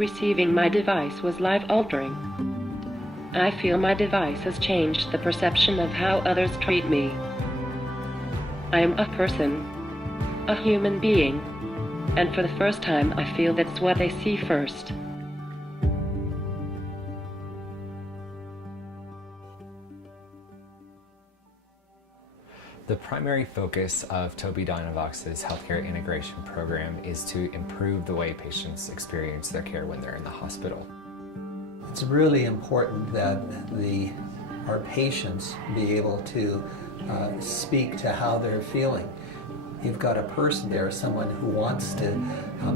Receiving my device was life-altering. I feel my device has changed the perception of how others treat me. I am a person, a human being, and for the first time I feel that's what they see first. The primary focus of Tobii Dynavox's healthcare integration program is to improve the way patients experience their care when they're in the hospital. It's really important that our patients be able to speak to how they're feeling. You've got a person there, someone who wants to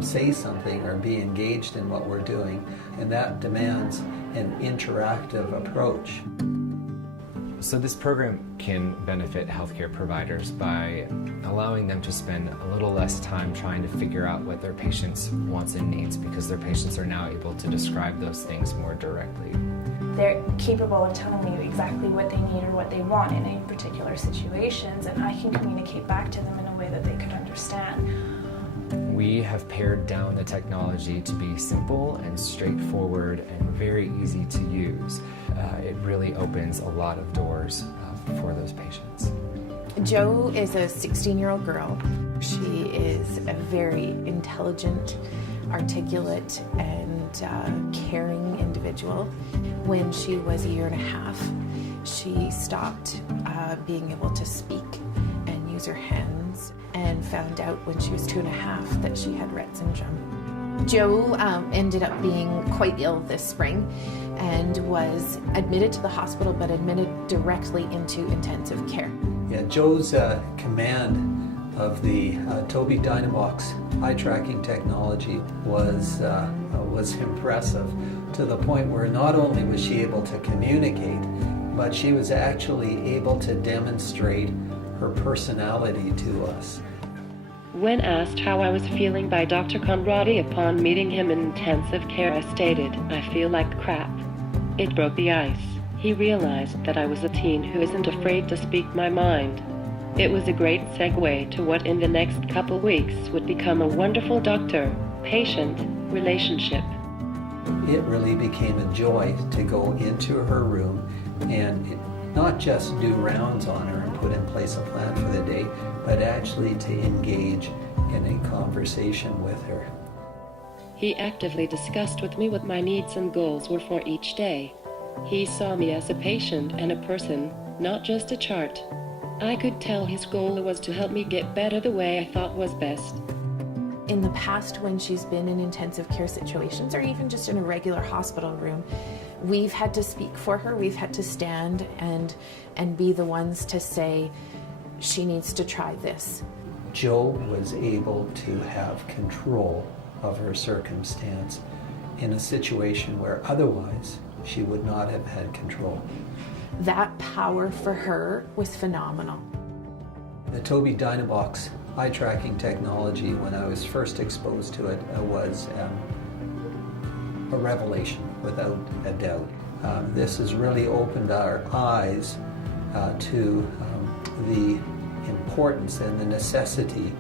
say something or be engaged in what we're doing, and that demands an interactive approach. So this program can benefit healthcare providers by allowing them to spend a little less time trying to figure out what their patients' wants and needs, because their patients are now able to describe those things more directly. They're capable of telling me exactly what they need or what they want in any particular situations, and I can communicate back to them in a way that they could understand. We have pared down the technology to be simple and straightforward and very easy to use. It really opens a lot of doors for those patients. Jo is a 16-year-old girl. She is a very intelligent, articulate, and caring individual. When she was 1.5 years, she stopped being able to speak and use her hands, and found out when she was 2.5 that she had Rett syndrome. Jo ended up being quite ill this spring and was admitted to the hospital, but admitted directly into intensive care. Yeah, Jo's command of the Tobii Dynavox eye tracking technology was impressive, to the point where not only was she able to communicate, but she was actually able to demonstrate her personality to us. When asked how I was feeling by Dr. Conradi upon meeting him in intensive care, I stated, "I feel like crap." It broke the ice. He realized that I was a teen who isn't afraid to speak my mind. It was a great segue to what in the next couple weeks would become a wonderful doctor-patient relationship. It really became a joy to go into her room and not just do rounds on her and put in place a plan for the day, but actually to engage in a conversation with her. He actively discussed with me what my needs and goals were for each day. He saw me as a patient and a person, not just a chart. I could tell his goal was to help me get better the way I thought was best. In the past, when she's been in intensive care situations, or even just in a regular hospital room, we've had to speak for her. We've had to stand and be the ones to say, she needs to try this. Jo was able to have control of her circumstance in a situation where otherwise she would not have had control. That power for her was phenomenal. The Tobii Dynavox eye tracking technology, when I was first exposed to it, was a revelation without a doubt. This has really opened our eyes to the importance and the necessity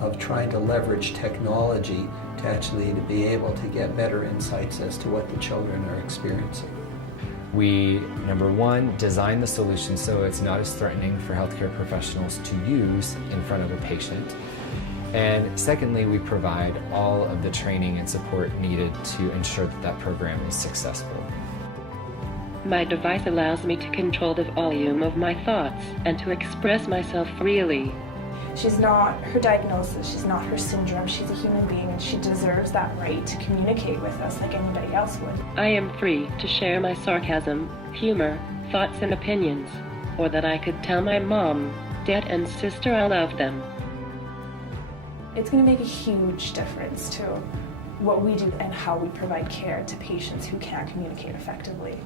of trying to leverage technology to actually be able to get better insights as to what the children are experiencing. We, number one, design the solution so it's not as threatening for healthcare professionals to use in front of a patient. And secondly, we provide all of the training and support needed to ensure that that program is successful. My device allows me to control the volume of my thoughts and to express myself freely. She's not her diagnosis, she's not her syndrome, she's a human being, and she deserves that right to communicate with us like anybody else would. I am free to share my sarcasm, humor, thoughts and opinions, or that I could tell my mom, dad and sister I love them. It's going to make a huge difference to what we do and how we provide care to patients who can't communicate effectively.